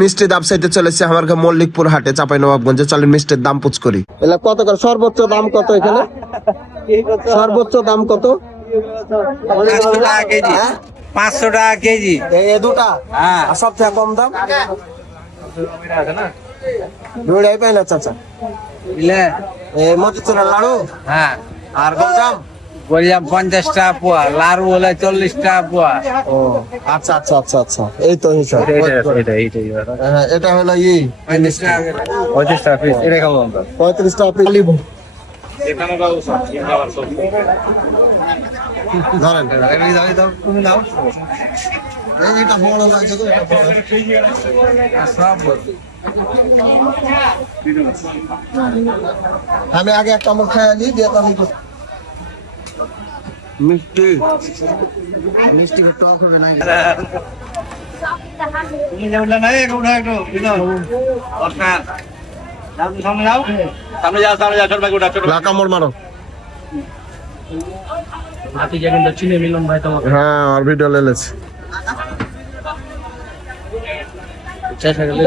মিষ্টির দাম চাইতে চলেছে আমার মল্লিকপুর হাটে চাঁপাইনবাবগঞ্জে। চলেন মিষ্টির দাম পুছ করি। এলা কত করে সর্বোচ্চ দাম কত এখানে? সর্বোচ্চ দাম কত? 500 টাকা কেজি। 500 টাকা কেজি এই দুটা। হ্যাঁ। আর সবচেয়ে কম দাম দুটাই পাই না চাচা। বুঝলে? এই মতিচুরের লাড়ু হ্যাঁ। আর গোলজাম। বললাম 50 টাকা পোয়া, লাড়ু হলে 40 টাকা পোয়া। ও আচ্ছা আচ্ছা আচ্ছা আচ্ছা, এই তো হিসাব। হ্যাঁ, এটা হলো 35 টাকা পিস। এটা খাবো আমরা। 35 টাকা পিস। ধরেন এইটা বড় লাগছে তো, এটা বড়। সব আমি আগে একটা আমার খাই নিই দিয়ে তো আমি মিষ্টি মিষ্টি টক হবে না। তুমি যাওলা না একটু দরকার। সামনে যাও ছোট ভাই গোটা ছোট লাকামোর মারো। হাতি যে কিন্তু চিনে মিলন ভাই তোমার। হ্যাঁ, আর ভিডিও লেলেছে। চেষ্টা করলে